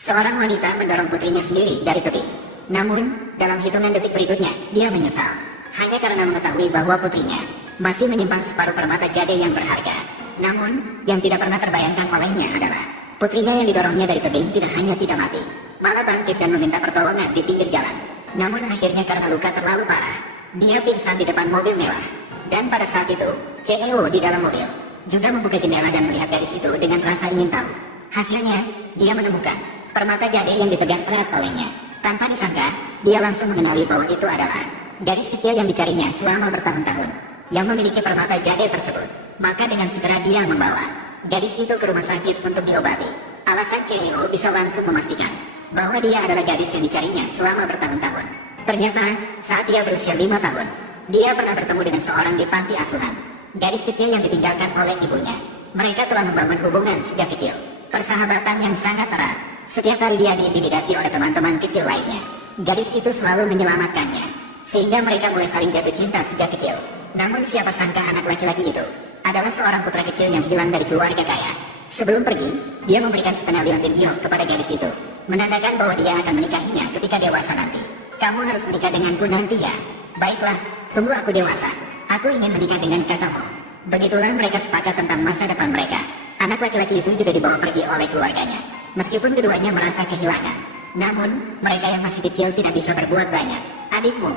Seorang wanita mendorong putrinya sendiri dari tebing. Namun, dalam hitungan detik berikutnya, dia menyesal. Hanya karena mengetahui bahwa putrinya masih menyimpan separuh permata jade yang berharga. Namun, yang tidak pernah terbayangkan olehnya adalah putrinya yang didorongnya dari tebing tidak hanya tidak mati, malah bangkit dan meminta pertolongan di pinggir jalan. Namun akhirnya karena luka terlalu parah, dia pingsan di depan mobil mewah. Dan pada saat itu, CEO di dalam mobil juga membuka jendela dan melihat gadis itu dengan rasa ingin tahu. Hasilnya, dia menemukan permata jade yang dipegang erat olehnya. Tanpa disangka, dia langsung mengenali bahwa itu adalah gadis kecil yang dicarinya selama bertahun-tahun, yang memiliki permata jade tersebut. Maka dengan segera dia membawa gadis itu ke rumah sakit untuk diobati. Alasan CEO bisa langsung memastikan bahwa dia adalah gadis yang dicarinya selama bertahun-tahun. Ternyata, saat dia berusia 5 tahun, dia pernah bertemu dengan seorang di panti asuhan. Gadis kecil yang ditinggalkan oleh ibunya. Mereka telah membangun hubungan sejak kecil, persahabatan yang sangat erat. Setiap kali dia diintimidasi oleh teman-teman kecil lainnya, gadis itu selalu menyelamatkannya, sehingga mereka mulai saling jatuh cinta sejak kecil. Namun siapa sangka anak laki-laki itu adalah seorang putra kecil yang hilang dari keluarga kaya. Sebelum pergi, dia memberikan setengah liontin giok kepada gadis itu, menandakan bahwa dia akan menikahinya ketika dewasa nanti. Kamu harus menikah denganku nanti ya. Baiklah, tunggu aku dewasa. Aku ingin menikah dengan kakakmu. Begitulah mereka sepakat tentang masa depan mereka. Anak laki-laki itu juga dibawa pergi oleh keluarganya. Meskipun keduanya merasa kehilangan, namun mereka yang masih kecil tidak bisa berbuat banyak. Adikmu,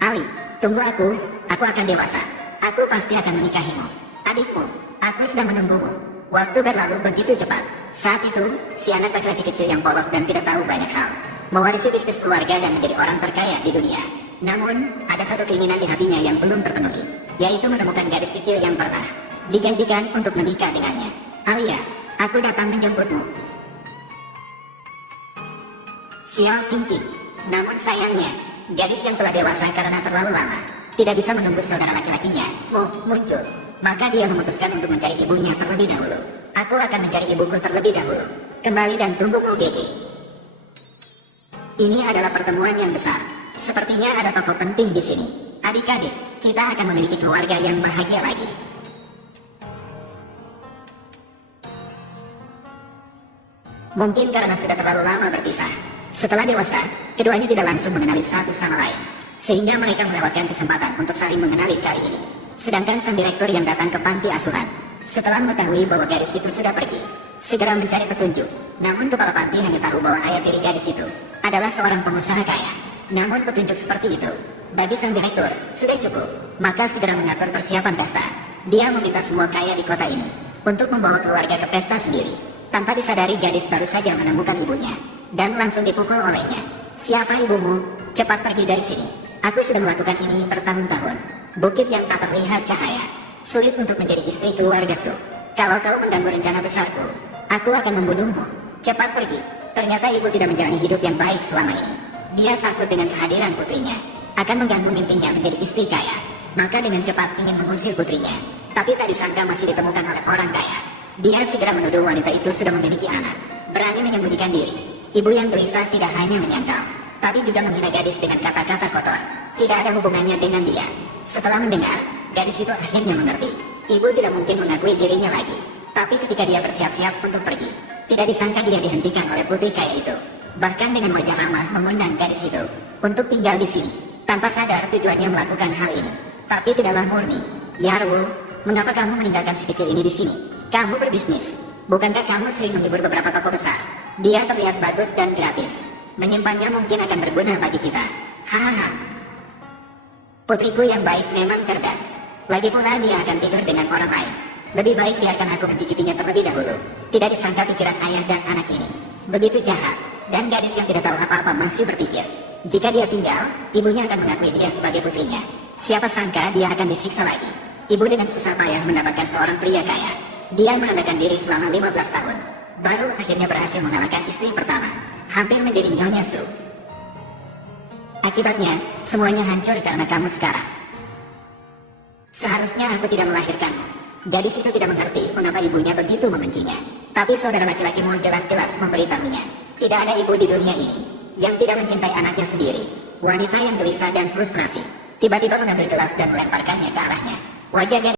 Ali, tunggu aku akan dewasa. Aku pasti akan menikahimu. Adikmu, aku sedang menunggumu. Waktu berlalu begitu cepat. Saat itu, si anak laki-laki kecil yang polos dan tidak tahu banyak hal, mewarisi bisnis keluarga dan menjadi orang terkaya di dunia. Namun, ada satu keinginan di hatinya yang belum terpenuhi, yaitu menemukan gadis kecil yang pernah dijanjikan untuk menikah dengannya. Alia, aku datang menjemputmu. Xiao Qingqing. Namun sayangnya, gadis yang telah dewasa karena terlalu lama tidak bisa menunggu saudara laki-lakinya muncul. Maka dia memutuskan untuk mencari ibunya terlebih dahulu. Aku akan mencari ibuku terlebih dahulu. Kembali dan tunggumu, Gege. Ini adalah pertemuan yang besar. Sepertinya ada tokoh penting di sini. Adik-adik, kita akan memiliki keluarga yang bahagia lagi. Mungkin karena sudah terlalu lama berpisah. Setelah dewasa, keduanya tidak langsung mengenali satu sama lain, sehingga mereka melewatkan kesempatan untuk saling mengenali kali ini. Sedangkan sang direktur yang datang ke panti asuhan, setelah mengetahui bahwa gadis itu sudah pergi, segera mencari petunjuk. Namun kepala panti hanya tahu bahwa ayah tiri gadis itu adalah seorang pengusaha kaya. Namun petunjuk seperti itu bagi sang direktur sudah cukup. Maka segera mengatur persiapan pesta. Dia meminta semua kaya di kota ini untuk membawa keluarga ke pesta sendiri. Tanpa disadari, gadis baru saja menemukan ibunya dan langsung dipukul olehnya. Siapa ibumu? Cepat pergi dari sini. Aku sudah melakukan ini bertahun-tahun. Bukit yang tak terlihat cahaya, sulit untuk menjadi istri keluarga Su. Kalau kau mengganggu rencana besarku, aku akan membunuhmu. Cepat pergi. Ternyata ibu tidak menjalani hidup yang baik selama ini. Dia takut dengan kehadiran putrinya akan mengganggu mimpinya menjadi istri kaya. Maka dengan cepat ingin mengusir putrinya. Tapi tak disangka masih ditemukan oleh orang kaya. Dia segera menuduh wanita itu sudah memiliki anak, berani menyembunyikan diri. Ibu yang gelisah tidak hanya menyangkal, tapi juga menghina gadis dengan kata-kata kotor. Tidak ada hubungannya dengan dia. Setelah mendengar, gadis itu akhirnya mengerti. Ibu tidak mungkin mengakui dirinya lagi. Tapi ketika dia bersiap-siap untuk pergi, tidak disangka dia dihentikan oleh putri kaya itu. Bahkan dengan wajah ramah mengundang gadis itu untuk tinggal di sini. Tanpa sadar tujuannya melakukan hal ini, tapi tidaklah murni. Yarwu, mengapa kamu meninggalkan si kecil ini di sini? Kamu berbisnis. Bukankah kamu sering menghibur beberapa toko besar? Dia terlihat bagus dan gratis. Menyimpannya mungkin akan berguna bagi kita. Hahaha. Putriku yang baik memang cerdas. Lagi pula dia akan tidur dengan orang lain. Lebih baik biarkan aku mencicipinya terlebih dahulu. Tidak disangka pikiran ayah dan anak ini begitu jahat. Dan gadis yang tidak tahu apa-apa masih berpikir, jika dia tinggal, ibunya akan mengakui dia sebagai putrinya. Siapa sangka dia akan disiksa lagi. Ibu dengan susah payah mendapatkan seorang pria kaya. Dia menandakan diri selama 15 tahun. Baru akhirnya berhasil mengalahkan istri pertama. Hampir menjadi Nyonya Su. Akibatnya, semuanya hancur karena kamu sekarang. Seharusnya aku tidak melahirkanmu. Gadis itu tidak mengerti mengapa ibunya begitu membencinya. Tapi saudara laki-lakimu jelas-jelas memberitahunya. Tidak ada ibu di dunia ini yang tidak mencintai anaknya sendiri. Wanita yang gelisah dan frustrasi tiba-tiba mengambil gelas dan melemparkannya ke arahnya. Wajah